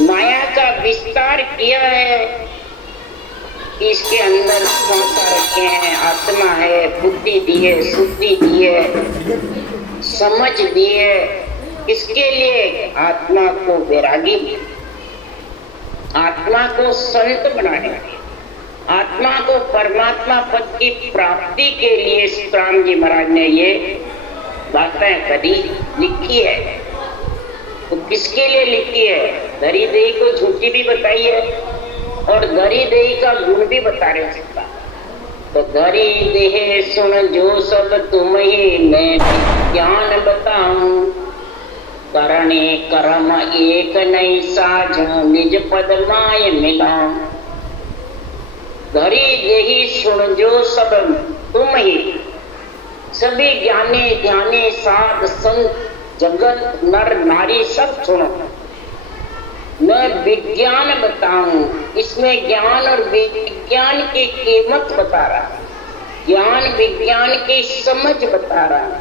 माया का विस्तार किया है, इसके अंदर संसार रखे हैं, आत्मा है, बुद्धि दी है, शुद्धि दी है, समझ दी है। इसके लिए आत्मा को वैरागी, आत्मा को संत बनाने, आत्मा को परमात्मा पद की प्राप्ति के लिए राम जी महाराज ने ये बातें कभी लिखी है। तो किसके लिए लिखी है? धरी देही को झूठी भी बताई है और धरी देही का गुण भी बता रहे सकता। तो धरी देह सुन जो सब तुम ही मैं ज्ञान बताऊं, करने कर्म एक नहीं साझो निज पद माय मिलाऊं। धरी देही सुन जो सब तुम ही, सभी ज्ञानी ध्यानी साध संत जगत नर नारी सब सुनो, मैं विज्ञान बताऊं। इसमें ज्ञान और विज्ञान की कीमत बता रहा, ज्ञान विज्ञान की समझ बता रहा।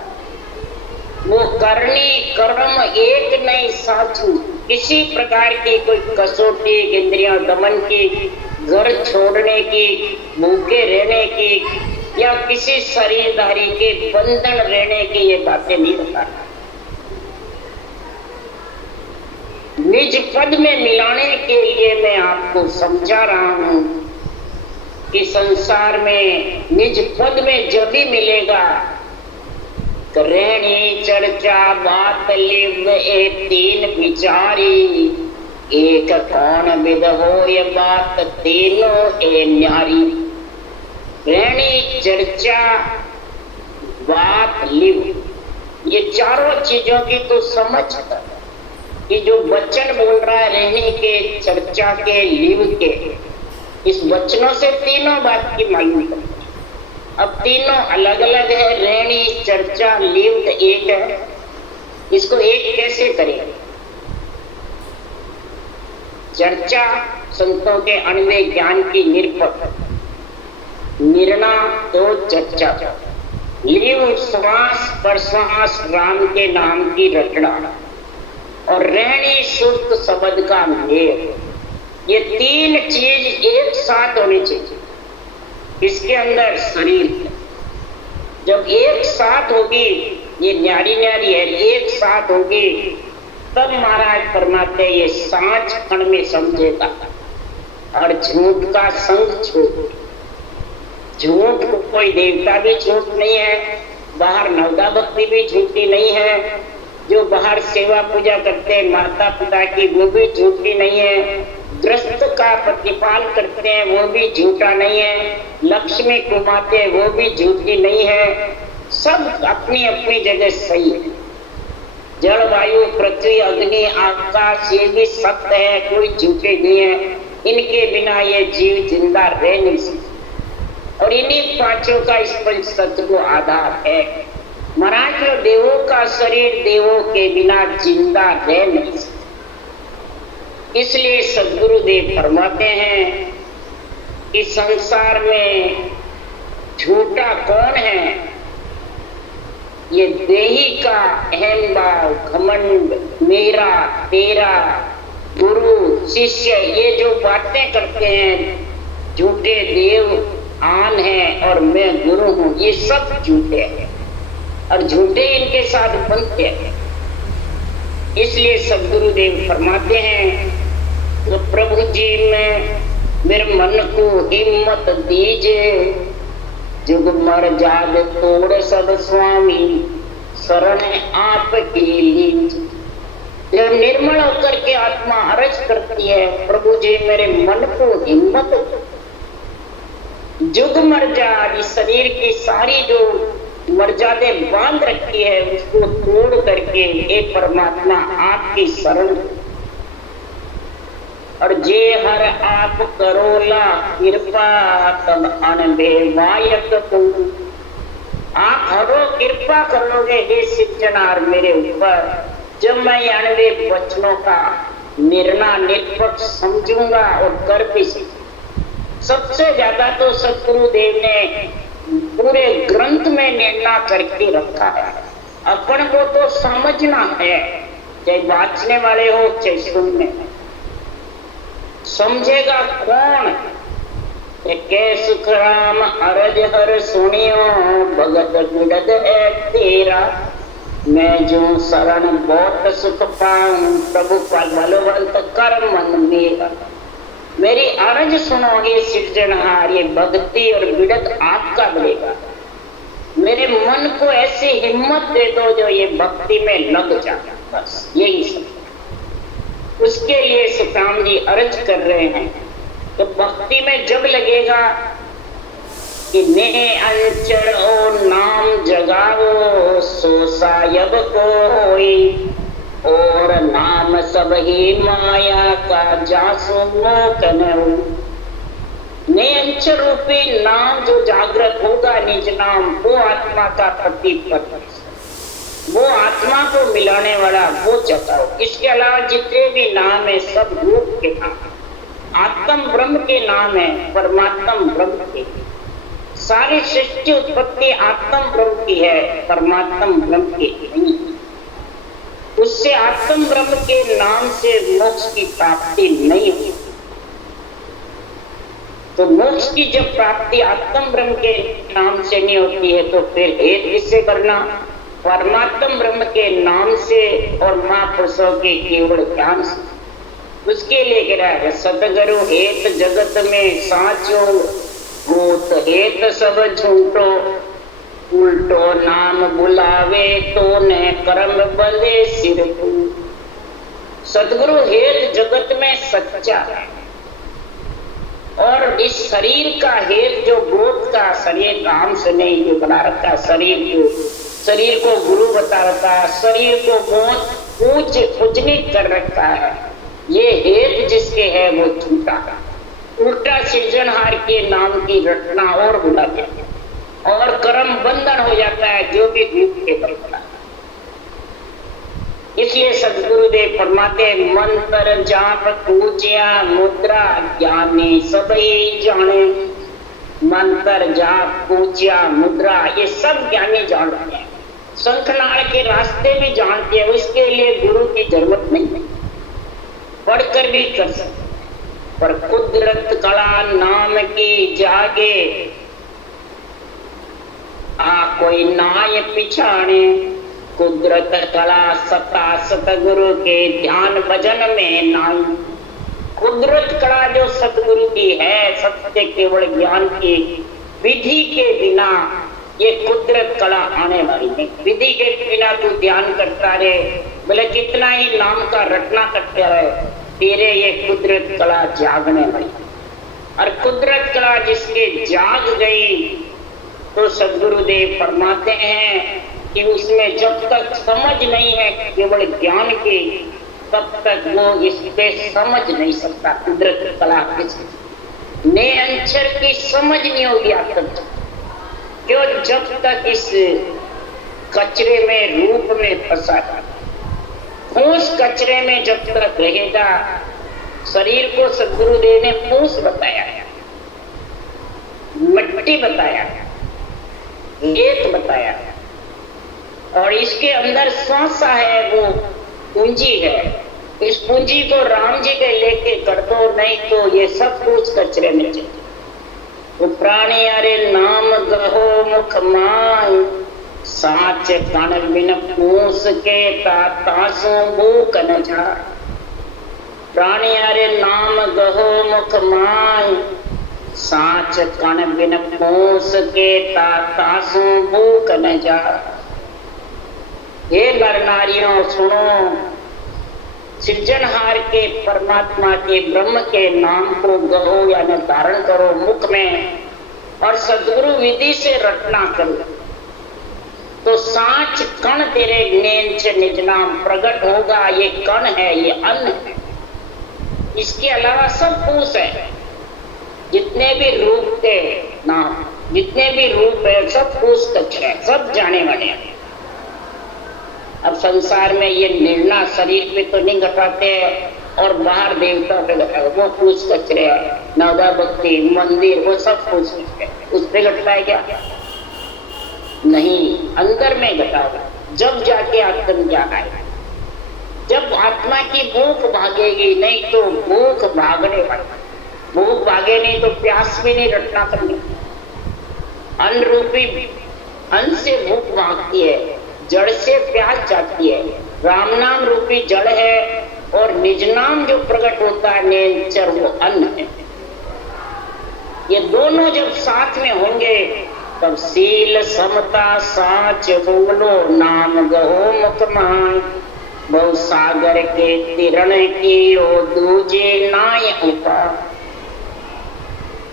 वो करनी कर्म एक नहीं साझू, किसी प्रकार की कोई कसौटी, इंद्रियों दमन की, घर छोड़ने की, भूखे रहने की या किसी शरीरधारी के बंधन रहने की ये बातें नहीं बता रहा। निज पद में मिलाने के लिए मैं आपको समझा रहा हूं कि संसार में निज पद में जब भी मिलेगा, रहनी चर्चा बात लिव ए तीन विचारी, एक कौन विद हो ये बात तीनों ए न्यारी। रहनी चर्चा बात लिव, ये चारों चीजों की तो समझ कि जो वचन बोल रहा है रहने के, चर्चा के, लिव के, इस वचनों से तीनों बात की मालूम करती। अब तीनों अलग अलग है, रहनी चर्चा लिव एक है, इसको एक कैसे करें? चर्चा संतों के अनवे ज्ञान की निरपक, निर्णा तो चर्चा, लिव श्वास प्रश्वास राम के नाम की रटना, और रहनी शुद्ध शब्द का मेल। ये तीन चीज एक साथ होनी चाहिए। इसके अंदर शरीर जब एक साथ होगी, ये न्यारी न्यारी है, एक साथ होगी, तब महाराज फरमाते ये सांच कण में समझेगा और झूठ का संग छोड़। झूठ को कोई देवता भी झूठ नहीं है, बाहर नवदा भक्ति भी झूठी नहीं है, जो बाहर सेवा पूजा करते हैं माता पिता की वो भी झूठी नहीं है, ग्रस्त का प्रतिपाल करते हैं वो भी झूठा नहीं है, लक्ष्मी कुमाते हैं वो भी झूठी नहीं है। सब अपनी अपनी जगह सही है। जल वायु पृथ्वी अग्नि आकाश ये भी सत्य है, कोई झूठे नहीं है। इनके बिना ये जीव जिंदा रह नहीं सकते और इन्हीं पांचों का इस पंच सत्य को आधार है। महाराज जो देवों का शरीर देवों के बिना जिंदा रह नहीं सकता, इसलिए सद्गुरुदेव फरमाते हैं कि संसार में झूठा कौन है? ये देही का अहम भाव, घमंड, मेरा तेरा, गुरु शिष्य, ये जो बातें करते हैं, झूठे देव आन है और मैं गुरु हूं, ये सब झूठे हैं और झूठे इनके साथ बनते हैं। इसलिए सद्गुरुदेव फरमाते हैं तो प्रभु जी में मेरे मन को हिम्मत दीजिए, जुग मर जाग तोड़ सब स्वामी, शरण आप की लीजिए। जब निर्मल होकर के आत्मा अर्ज करती है, प्रभु जी मेरे मन को हिम्मत, जुग मर जा, इस शरीर की सारी जो मर्यादे बांध रखी है उसको तोड़ करके हे परमात्मा आपकी शरण, और जे हर आप करोला कृपा तब अनबेवायक तुम। आप हरो कृपा करोगे हे सिद्धनार मेरे ऊपर, जब मैं अनवे वचनों का निर्णय निष्पक्ष समझूंगा और कर भी सकूं। सबसे ज्यादा तो सद्गुरुदेव ने पूरे ग्रंथ में निर्णय करके रखा है। अपन को तो समझना है, चाहे बांचने वाले हो चाहे सुनने, समझेगा कौन के सुख राम अरज हर सुनियो भगत बिरद है तेरा। मैं जो शरण बहुत सुख पाऊं प्रभु बलवंत कर मन मेरा। मेरी अरज सुनो हे सिरजनहार, ये भक्ति और बिरद आपका मिलेगा। मेरे मन को ऐसी हिम्मत दे दो जो ये भक्ति में लग जाए, बस यही सब। उसके लिए सुखराम जी अर्ज कर रहे हैं। तो भक्ति में जब लगेगा कि ने अंचर ओ नाम जगाओ सो सायब कोई, और नाम सब ही माया का जासो मोकनऊ। नियंचर रूपी नाम जो जागृत होगा निज नाम, वो आत्मा का प्रतिपद, वो आत्मा को मिलाने वाला वो जगाओ। इसके अलावा जितने भी नाम है सब रूप के नाम, आत्म ब्रह्म के नाम है, परमात्म ब्रह्म के। सारी सृष्टि उत्पत्ति आत्म ब्रह्म की है, परमात्म ब्रह्म की नहीं। उससे आत्म ब्रह्म के नाम से मोक्ष की प्राप्ति नहीं होती। तो मोक्ष की जब प्राप्ति आत्म ब्रह्म के नाम से नहीं होती है तो फिर हेतु किससे करना? परमात्म ब्रह्म के नाम से और महापुरुषों के केवल ज्ञान से। उसके लिए कह रहा है सतगुरु हेत जगत में साचो, भूत हेत सब झूठो, उल्टो नाम बुलावे तो ने कर्म बंधे सिर को। सतगुरु हेत जगत में सच्चा है, और इस शरीर का हेत जो बोध का शरीर काम से नहीं जो बना रखा, शरीर को गुरु बता रखा है, शरीर को पूजनीय कर रखा है, ये हेत जिसके है वो झूठा है। उल्टा सृजनहार के नाम की रटना और बुला देते और कर्म बंधन हो जाता है जो भी रूप के बना। इसलिए सदगुरुदेव फरमाते मंत्र जाप पूज्या मुद्रा ज्ञानी सबई जाने। मंत्र जाप पूज्या मुद्रा ये सब ज्ञानी जानते हैं, शंखनाद के रास्ते भी जानते हैं। उसके लिए गुरु की जरूरत नहीं है, पढ़कर भी कर सकते। पर कुदरत कला नाम की जागे, कोई नाय पिछाने। कुदरत कला सता सतगुरु के ध्यान भजन में नाई। कुदरत कला जो सतगुरु की है, सत्य केवल ज्ञान की, विधि के बिना ये कुदरत कला आने वाली नहीं। विधि के बिना तू ध्यान करता रहे, बोले कितना ही नाम का रटना करते रहे, तेरे ये कुदरत कला जागने वाली। और कुदरत कला जिसके जाग गई तो सदगुरुदेव फरमाते हैं कि उसमें जब तक समझ नहीं है केवल ज्ञान की, तब तक वो इसके समझ नहीं सकता कुदरत कला किसी ने अंचर की समझ नहीं होगी आप तक। क्यों? जब तक इस कचरे में रूप में फंसा था, फूस कचरे में जब तक रहेगा। शरीर को सदगुरुदेव ने फूस बताया, मिट्टी बताया, रेत बताया, और इसके अंदर श्वासा है वो पूंजी है। इस पूंजी को राम जी के लेके कर दो, नहीं तो ये सब कुछ कचरे में चले। तो प्राणी अरे नाम गहो मुख मान, साच कण बिन पूस के तासो भूख न जा। प्राणी अरे नाम गहो मुख मान, साच कण बिन पूस के तासो भूख न जा। हे नर नारियों सुनो, सृजनहार के परमात्मा के ब्रह्म के नाम को गहो यानी धारण करो मुख में, और सदगुरु विधि से रटना करो, तो साच कण तेरे ज्ञान से निज नाम प्रकट होगा। ये कण है, ये अन्न है, इसके अलावा सब पूस है। जितने भी रूप के नाम, जितने भी रूप है, सब पूस कचरे हैं, सब जाने वाले हैं। अब संसार में ये निर्णय शरीर पे तो नहीं घटाते और बाहर देवता पे घटाए, वो पूछ कचरे है। नवदा भक्ति मंदिर वो सब पूछ उस पे घटता है क्या? नहीं, अंदर में घटा होगा, जब जाके आत्म ज्ञान आएगा। जब आत्मा की भूख भागेगी, नहीं तो भूख भागने वाली, भूख भागे नहीं तो प्यास भी नहीं रटना करनी। अन्न रूपी अन्न से भूख भागती है, जड़ से प्यास जाती है। राम नाम रूपी जड़ है और निज नाम जो प्रकट होता है नेचर, वो अन्न है। ये दोनों जब साथ में होंगे तब सील समता साच बोलो नाम गहो मुख माय, बहु सागर के तिरण की ओ दूजे नाय उपाय।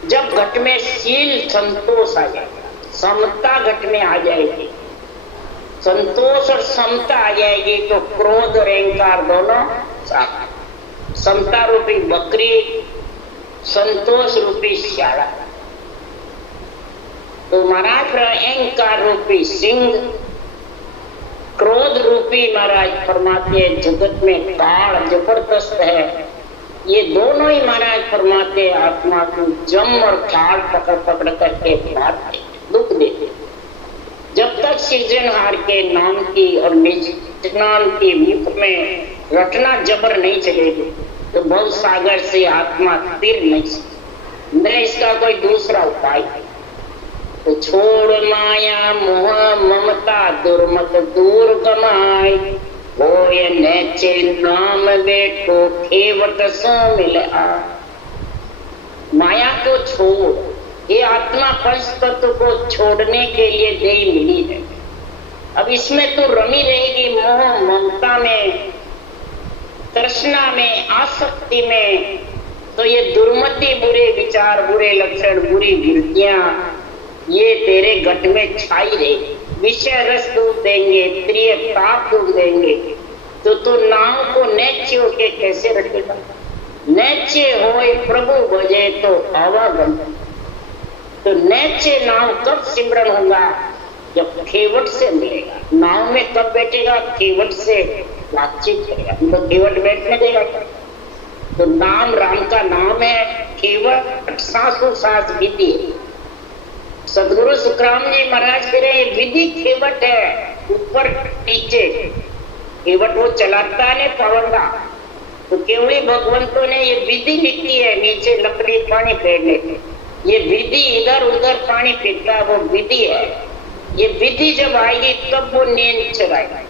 जब घट में सील संतोष आ जाएगा, समता घट में आ जाएगी, संतोष और समता आ जाएगी तो क्रोध और अहंकार दोनों साथ। समता रूपी बकरी, संतोष रूपी श्याला, तो महाराज अहंकार रूपी सिंह, क्रोध रूपी महाराज फरमाते जगत में काल जबरदस्त है। ये दोनों ही महाराज फरमाते आत्मा को जम और काल पकड़ पकड़ करके मारते, दुख देते। जब तक सृजनहार के नाम की और निज नाम की मुख में रटना जबर नहीं चलेगी तो भव सागर से आत्मा तिर नहीं सकती, न इसका कोई दूसरा उपाय। तो छोड़ माया मोह ममता दुर्मत दूर गमाय, होय नेचे नाम बेटो खेवट सो मिले आ। माया को छोड़, ये आत्मा पंच तत्व को छोड़ने के लिए देही मिली है। अब इसमें तो रमी रहेगी मोह ममता में, तृष्णा में, आसक्ति में, तो ये दुर्मति, बुरे विचार, बुरे लक्षण, बुरी वृत्तियां ये तेरे घट में छाई रहेगी। विषय रस दुख देंगे, प्रिय ताप दुख देंगे, तो तू नाम को नैच्य होके कैसे रखेगा? नैच्य होए प्रभु भजे तो आवागम। तो नैच्य नाम कब सिमरन होगा? जब खेवट से मिलेगा। नाव में कब बैठेगा? खेवट से बातचीत करेगा, तो खेवट बैठने देगा। तो नाम राम का नाम है, खेवट सांसों सांस विधि है। सदगुरु सुखराम जी महाराज कह रहे हैं विधि खेवट है, ऊपर नीचे खेवट वो चलाता है पवंगा। तो केवली भगवंतों ने ये विधि लिखी है, नीचे लकड़ी पानी फेरने की। ये विधि इधर उधर पानी फेरता है, वो विधि है। ये विधि जब आएगी तब वो नींद चलाएगा।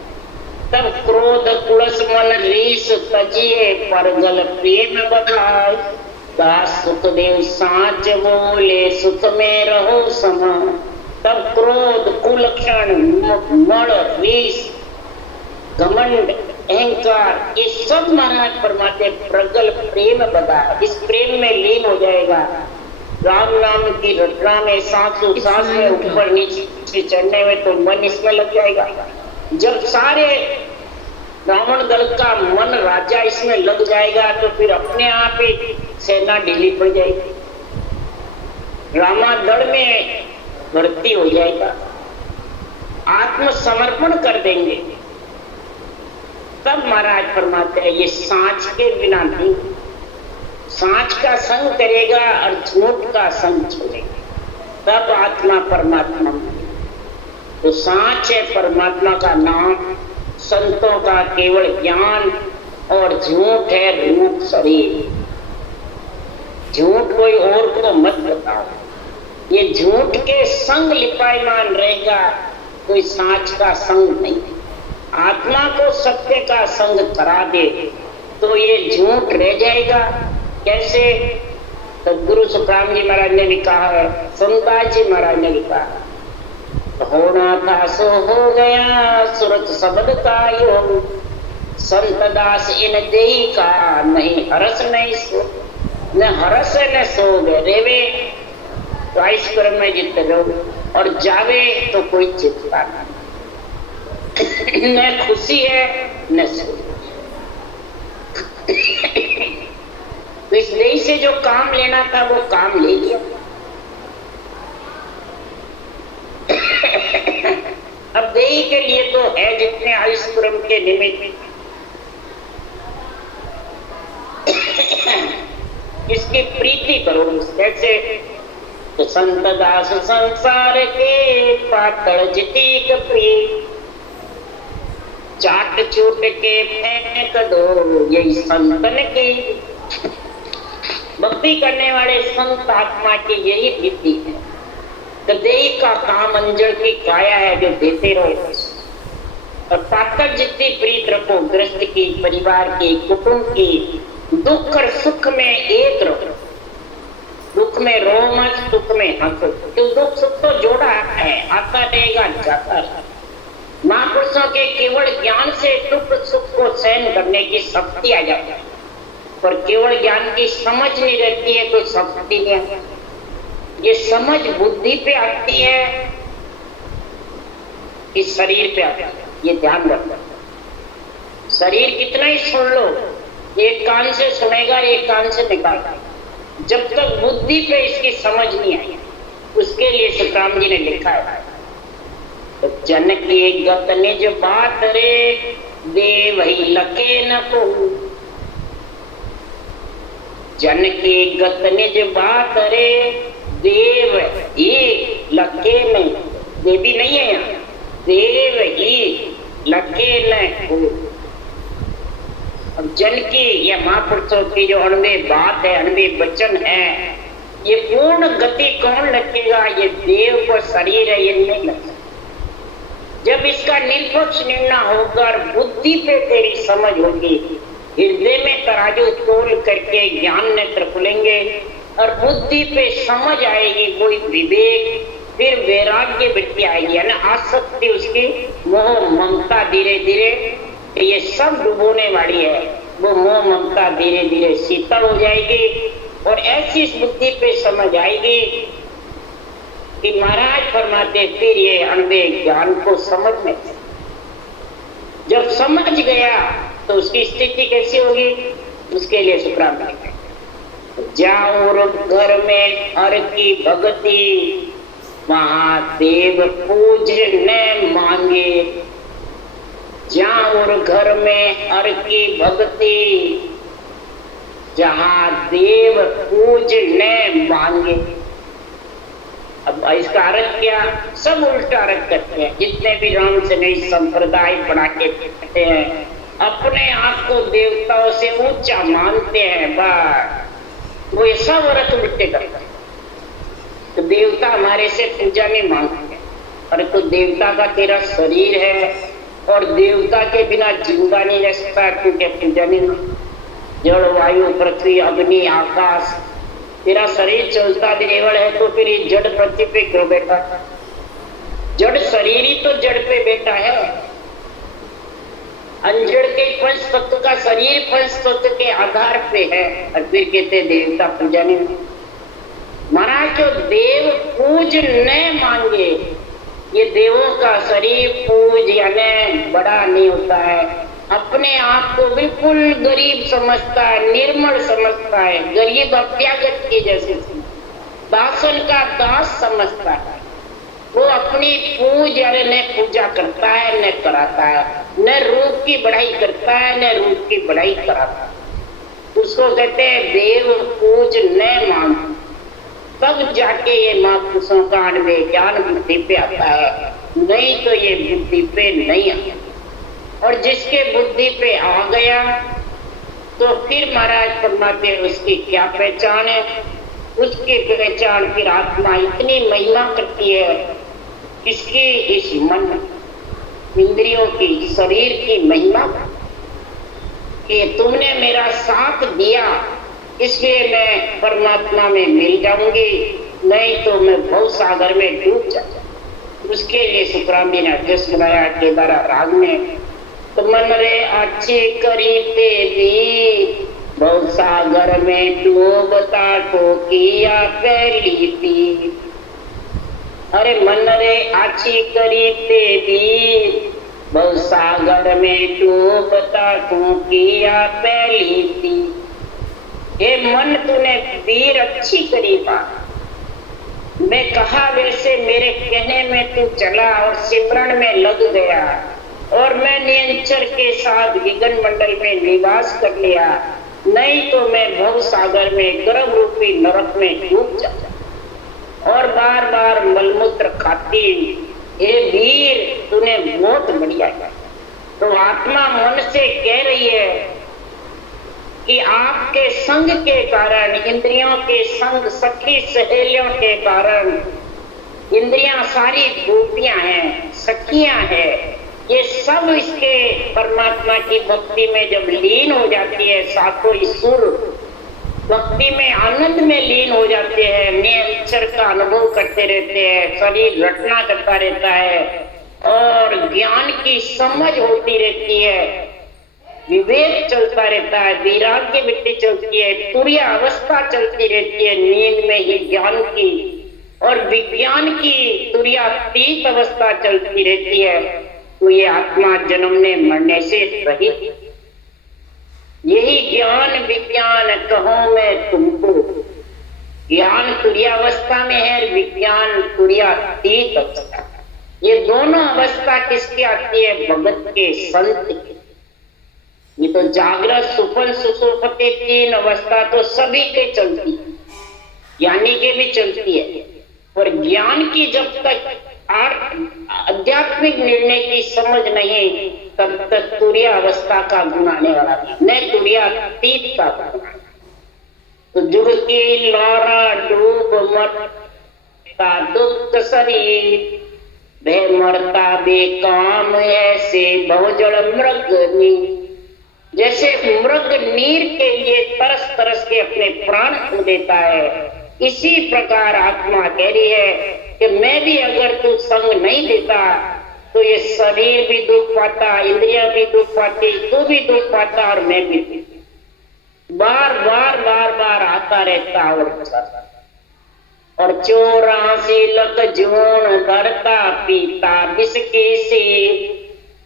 तब क्रोध कुलस मन रीस तजिए परगल प्रेम बधाई, दास सुखदेव साच बोले सुख में रहो समा। तब क्रोध कुलक्षण मल रीस घमंड अहंकार ये सब महाराज फरमाते प्रगल प्रेम बधा, इस प्रेम में लीन हो जाएगा। राम नाम की रटना में सांसों सांस में ऊपर नीचे चढ़ने में तो मन इसमें लग जाएगा। जब सारे रावण दल का मन राजा इसमें लग जाएगा तो फिर अपने आप ही सेना ढीली पड़ जाएगी, रामा दल में भर्ती हो जाएगा, आत्मसमर्पण कर देंगे। तब महाराज फरमाते हैं ये सांच के बिना नहीं। सांच का संग करेगा और झूठ का संग छोड़ेगा, तब आत्मा परमात्मा। तो सांच है परमात्मा का नाम, संतों का केवल ज्ञान, और झूठ है रूप शरीर। झूठ कोई और को मत बताओ, ये झूठ के संग लिपायमान रहेगा, कोई सांच का संग नहीं। आत्मा को सत्य का संग करा दे तो ये झूठ रह जाएगा। कैसे? सदगुरु सुखराम जी महाराज ने भी कहा है, संताज जी महाराज ने भी कहा, होना था सो हो गया सुरत शब्द का योग, संत दास इन देही का नहीं हरस नहीं सो। न हरस न सोग रेवे तो आइस कर्म में जित रहो, और जावे तो कोई चिंता नहीं। न खुशी है न सुख। तो इस देही से जो काम लेना था वो काम ले लिया। अब देही के लिए तो है जितने आयुष क्रम के निमित्त इसकी प्रीति करो। कैसे? तो संत दास संसार के पातल जितिक प्रिय, चाट चूट के फेंक दो, यही संतन की भक्ति करने वाले संत आत्मा की यही विधि है। तो देही का काम अंजल की काया है जो देते रहो, और पाकर जितनी प्रीत रखो, ग्रस्त की, परिवार की, कुटुंब की, दुख और सुख में एक रहो। दुख में रो मत, सुख में हंसो, क्यों दुख सुख तो जोड़ा है, आता रहेगा जाता रहेगा। महापुरुषों के केवल ज्ञान से दुख सुख को सहन करने की शक्ति आ जाती है, पर केवल ज्ञान की समझ नहीं रहती है तो शक्ति नहीं आती। ये समझ बुद्धि पे आती है कि शरीर पे आती है, ये ध्यान रखना। शरीर कितना ही सुन लो, एक कान से सुनेगा, एक कान से निकालेगा। जब तक बुद्धि पे इसकी समझ नहीं आई, उसके लिए सुखराम जी ने लिखा है, तो जन की गत निज बात रे, देव ही लके न को। जन की गत निज बात रे, देव ही लके नहीं, देवी नहीं है यहाँ, देव ही लके न को। अब जन की या महापुरुषों की जो अणवे बात है, अणवे वचन है, ये पूर्ण गति कौन रखेगा? ये देव को शरीर है, ये नहीं लगता। जब इसका निष्पक्ष निर्णय होगा और बुद्धि पे तेरी समझ होगी, हृदय में तराजू तोल करके ज्ञान नेत्र खुलेंगे और बुद्धि पे समझ आएगी, कोई विवेक, फिर वैराग्य वृत्ति आएगी, है ना, आसक्ति उसकी, मोह ममता धीरे धीरे ये सब डुबोने वाली है, वो मोह ममता धीरे धीरे शीतल हो जाएगी और ऐसी बुद्धि पे समझ आएगी कि महाराज फरमाते फिर ये अणवे ज्ञान को समझने। जब समझ गया तो उसकी स्थिति कैसी होगी? उसके लिए सुखराम लिखा, जाओ घर में हर की भक्ति, महादेव पूज न मांगे। जाओ घर में हर की भक्ति, जहां देव पूज न मांगे। अब इसका अर्थ क्या? सब उल्टा अर्थ करते हैं, जितने भी राम से नई संप्रदाय बना के कहते हैं, अपने आप को देवताओं से ऊंचा मानते हैं, बस वो ये सब अर्थ उल्टे करते हैं। तो देवता हमारे से पूजा नहीं मांगते, अरे तो देवता का तेरा शरीर है और देवता के बिना जिंदा नहीं रह सकता, क्योंकि पूजा नहीं। जल वायु पृथ्वी अग्नि आकाश, तेरा शरीर चलता केवल है, तो फिर ये जड़ पृथ्वी पे क्यों बैठा? जड़ शरीर ही तो जड़ पे बैठा है। अंजड़ के पंच तत्व का शरीर पंच तत्व के आधार पे है, और फिर कहते देवता पूजा नहीं। महाराज जो देव पूज न मांगे, ये देवों का शरीर पूज यानी बड़ा नहीं होता है, अपने आप को बिल्कुल गरीब समझता है, निर्मल समझता है, गरीब अभ्यागत की जैसे दासन का दास समझता है। वो अपनी पूज यानी न पूजा करता है न कराता है, न रूप की बढ़ाई करता है न रूप की बढ़ाई कराता है। उसको कहते हैं देव पूज न मांग। तब जाके ये महापुरुषों का अणवे ज्ञान बुद्धि पे आता है, नहीं तो ये बुद्धि पे नहीं आता। और जिसके बुद्धि पे आ गया तो फिर महाराज फरमाते उसकी क्या पहचान है? उसकी पहचान फिर आत्मा इतनी महिमा करती है, किसकी? इस मन इंद्रियों की, शरीर की महिमा, कि तुमने मेरा साथ दिया इसलिए मैं परमात्मा में मिल जाऊंगी, नहीं तो मैं भव सागर में डूब जाऊंगा। उसके लिए सुखराम जी ने अध्यक्ष बनाया केदारा राग में, तो मन रे अच्छी करी तेरी, भव सागर में डूबता तो किया पहली थी। अरे मन रे अच्छी करी तेरी, भव सागर में डूबता तो किया पहली थी। हे मन तूने वीर अच्छी करी बात, मैं कहा वैसे मेरे कहने में तू चला और सिमरन में लग गया, और मैं नियंचर के साथ गगन मंडल में निवास कर लिया, नहीं तो मैं भव सागर में गर्भ रूपी नरक में डूब जाता और बार बार मलमूत्र खाती। हे वीर तूने बहुत बढ़िया किया, तो आत्मा मन से कह रही है कि आपके संग के कारण, इंद्रियों के संग, सखी सहेलियों के कारण, इंद्रियां सारी गोपियां हैं, सखियां हैं, ये सब इसके परमात्मा की भक्ति में जब लीन हो जाती है, सातों ईश्वर भक्ति में, आनंद में लीन हो जाते हैं, मैं अक्षर का अनुभव करते रहते हैं, शरीर रटना करता रहता है और ज्ञान की समझ होती रहती है, विवेक चलता रहता है, वैराग्य वृत्ति चलती है, तुरीय अवस्था चलती रहती है, नींद में ही ज्ञान की और विज्ञान की तुरीयातीत अवस्था चलती रहती है। तो ये आत्मा जन्मने मरने से रहित, यही ज्ञान विज्ञान कहूं मैं तुमको। ज्ञान तुरीयावस्था में है, विज्ञान तुरीयातीत अवस्था। ये दोनों अवस्था किसकी आती है? भगत के, संत की। ये तो जागृत, सुपन, सुसुप्ति, तीन अवस्था तो सभी के चलती है, ज्ञानी के भी चलती है। और ज्ञान की जब तक आध्यात्मिक निर्णय की समझ नहीं, तब तक तुरीय अवस्था का गुण आने वाला नहीं, तुरीयातीत का गुण। तो जुग की लौरा डूब मरता दुख शरीर, भय मरता बेकाम ऐसे बहुजड़ मृगनी। जैसे मृग नीर के लिए तरस तरस के अपने प्राण खो देता है, इसी प्रकार आत्मा कह रही है कि मैं भी अगर तू संग नहीं देता तो ये शरीर भी दुख पाता, इंद्रियां भी दुख पाती, तू भी दुख पाता और मैं भी बार बार बार बार आता रहता और 84 लख जून धरता पीता बिस्के से,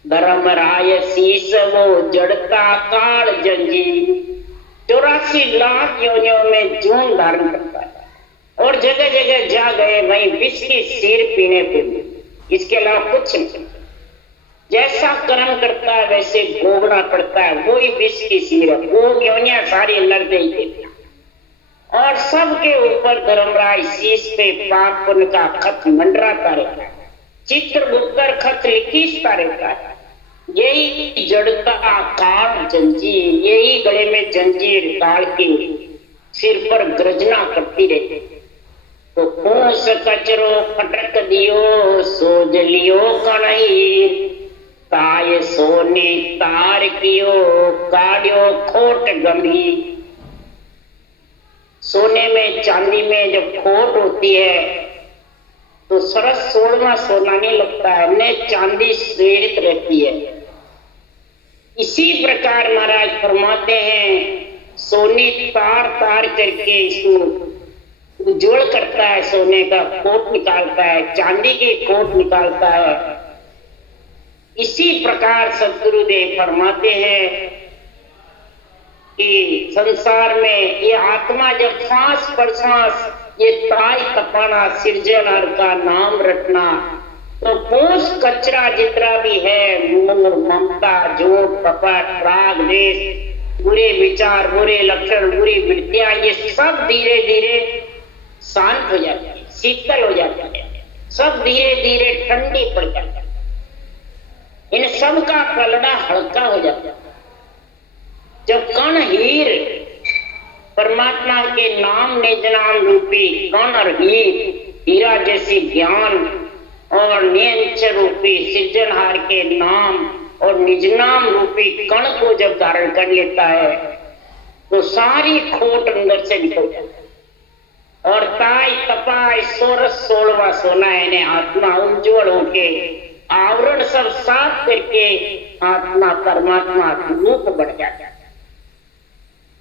धर्मराय शीश वो जड़ता काल जंजीर। 84 लाख योनियों में जून धारण करता है और जगह जगह जा गए वहीं विष की सिर पीने को, इसके अलावा कुछ नहीं। जैसा कर्म करता है वैसे भोगना पड़ता है, वही विष की सिर है। वो योनियां सारी नरदेही देती और सबके ऊपर धर्मराय शीश पे पाप पुण्य का खत मंडराता रहता है, चित्रगुप्त खत लिखीता रहता है। यही जड़ता काल जंजीर, यही गले में जंजीर डाल के सिर पर गर्जना करती रहती। तो पूस कचरो फटक दियो सोज लियो कणई, ताय सोने तार कियो काढ़ियो खोट गंभीर। सोने में, चांदी में जब खोट होती है तो सरस 16वां सोना नहीं लगता है, न चांदी श्वेत रहती है। इसी प्रकार महाराज फरमाते हैं, सोने तार तार करके इसको उज्जवल करता है, सोने का कोट निकालता है, चांदी के कोट निकालता है। इसी प्रकार सद्गुरुदेव फरमाते हैं कि संसार में ये आत्मा जब सांस पर सांस ये ताई तपाना, सिरजनहार का नाम रटना, तो पूस कचरा जितना भी है, मोह, ममता, झूठ, कपट, राग, द्वेष, बुरे विचार, बुरे लक्षण, बुरी वृत्तियां, ये सब धीरे धीरे शांत हो जाती है, शीतल हो जाती है, सब धीरे धीरे ठंडी पड़ जाती है। इन सब का पलड़ा हल्का हो जाता है। जब कण हीर परमात्मा के नाम निज नाम रूपी कण और हीरा जैसी ज्ञान और नियंच रूपी सृजनहार के नाम और निज नाम रूपी कण को जब धारण कर लेता है तो सारी खोट अंदर से निकल जाती है। और ताई तपाई सोरस 16वां सोना है, आत्मा उज्जवल होके आवरण सब साफ करके आत्मा परमात्मा रूप बढ़ जाता है।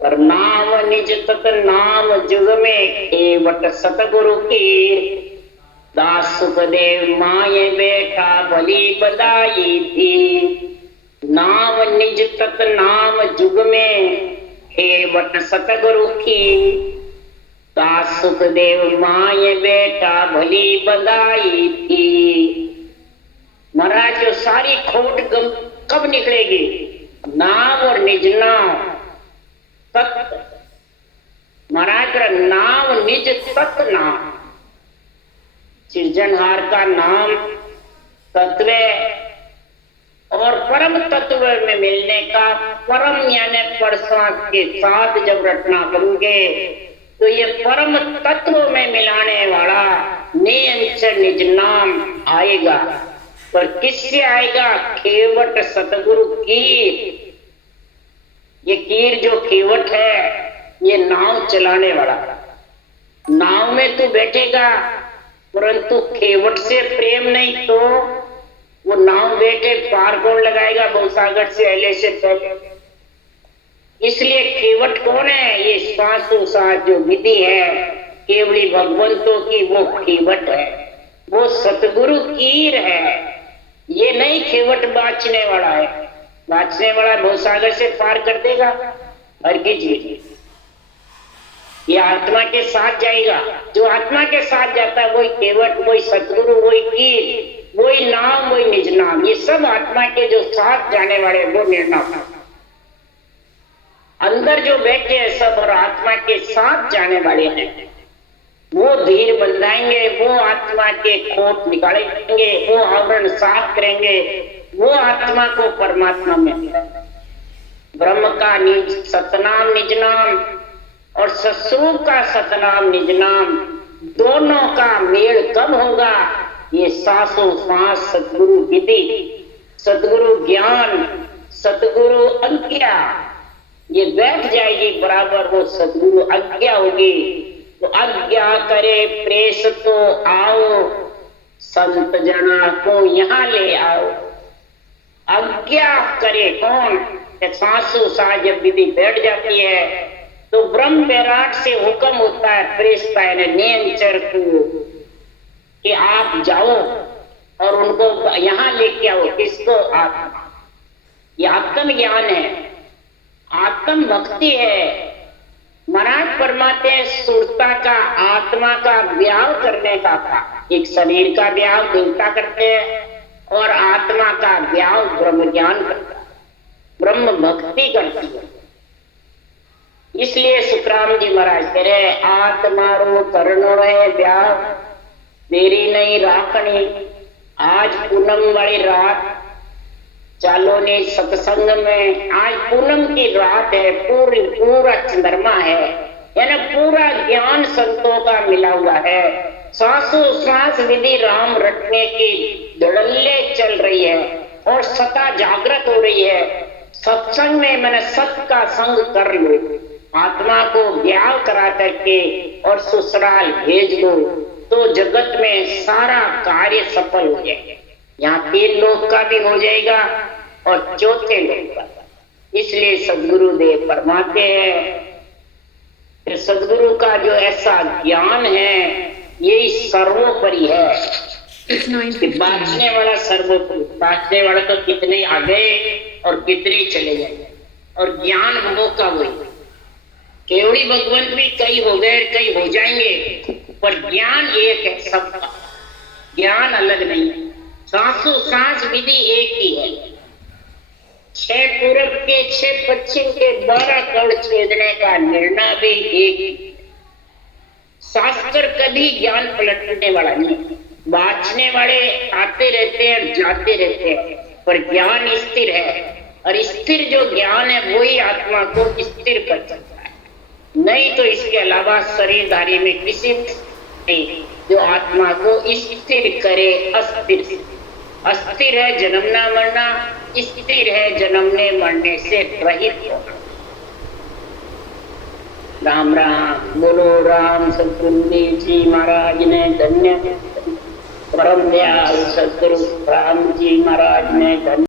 पर नाम निज तत नाम जुग में केवट सतगुरु की, दास सुखदेव माये बैठा भली बधाई थी। नाम निज तत नाम जुग में केवट सतगुरु की, दास सुखदेव माये बैठा भली बधाई थी। महाराज जो सारी खोट कब निकलेगी? नाम और निज नाम तत्व, महाराज नाम निज तत्व नाम, सृजनहार का नाम तत्व और परम तत्व में मिलने का परम यानी परश्वास के साथ जब रटना करोगे तो ये परम तत्व में मिलाने वाला निरंतर निज नाम आएगा। पर किससे आएगा? केवट सतगुरु कीर। ये कीर जो केवट है ये नाव चलाने वाला। नाव में तू बैठेगा परंतु केवट से प्रेम नहीं तो वो नाव बैठे पार कौन लगाएगा भवसागर से अले से पहले। इसलिए केवट कौन है? ये श्वासोश्वास जो विधि है केवली भगवंतों की वो केवट है, वो सतगुरु कीर है। ये नहीं केवट बाँचने वाला है। बाँचने वाला भवसागर से पार कर देगा हर की चीज। ये आत्मा के साथ जाएगा। जो आत्मा के साथ जाता है वही केवट, वही सतगुरु, वही कीर, वही नाम, वही निज नाम। ये सब आत्मा के जो साथ जाने वाले वो निर्नाम। अंदर जो बैठे हैं सब और आत्मा के साथ जाने वाले हैं वो धीर बंधाएंगे, वो आत्मा के खोट निकालेंगे, वो आवरण साफ करेंगे, वो आत्मा को परमात्मा में ब्रह्म का निज सतनाम निज नाम और ससुर का सतनाम निज नाम दोनों का मेल कब होगा? ये सांसों सांस सतगुरु विधि, सतगुरु ज्ञान, सतगुरु आज्ञा ये बैठ जाएगी बराबर। वो सतगुरु आज्ञा होगी तो आज्ञा करे प्रेस तो आओ, संत जना को यहाँ ले आओ। आज्ञा करे कौन? सांसों सांस जब विधि बैठ जाती है तो ब्रह्म विराट से हुक्म होता है प्रेषता है नियंचर को कि आप जाओ और उनको यहाँ लेके आओ। किसको? आत्मा। ये आत्म ज्ञान है, आत्म भक्ति है। महाराज फरमाते हैं सुरता का आत्मा का ब्याह करने का था। एक शरीर का ब्याह देवता करते हैं और आत्मा का ब्याह ब्रह्म ज्ञान करता है, ब्रह्म भक्ति करती है। इसलिए सुखराम जी महाराज कह रहे आत्मारो करनो है ब्याह तेरी नहीं राखनी। आज पूनम वाली रात चालो ने सत्संग में, आज पूनम की रात है, पूरा चंद्रमा है, यानी पूरा ज्ञान संतों का मिला हुआ है। सांसों सांस विधि राम रटने की धड़ल्ले चल रही है और सता जागृत हो रही है। सत्संग में मैंने सत का संग कर लो, आत्मा को ब्याह करा करके और ससुराल भेज दो तो जगत में सारा कार्य सफल हो जाएगा। यहाँ 3 लोक का भी हो जाएगा और चौथे लोक का। इसलिए सदगुरुदेव फरमाते हैं कि सदगुरु का जो ऐसा ज्ञान है यही सर्वोपरि है। बांटने वाला सर्वोपरि, बांटने वाला तो कितने आ गए और कितने चले गए और ज्ञान वो का वही। केवड़ी भगवंत भी कई हो गए कई हो जाएंगे पर ज्ञान एक है सबका, ज्ञान अलग नहीं है। सांसों सांस विधि एक ही है। 6 पूरब के 6 पश्चिम के 12 कड़ छेदने का निर्णय भी एक ही। शास्त्र कभी ज्ञान पलटने वाला नहीं, बाँचने वाले आते रहते हैं जाते रहते हैं पर ज्ञान स्थिर है और स्थिर जो ज्ञान है वही आत्मा को स्थिर कर सकता है। नहीं तो इसके अलावा शरीरधारी में किसी नहीं जो आत्मा को स्थिर करे। अस्थिर है जन्मना मरना, स्थिर है जन्मने मरने से रहित होना। राम राम बोलो। राम सतगुरु जी महाराज ने धन्य, परम दयाल सतगुरु राम जी महाराज ने धन्य।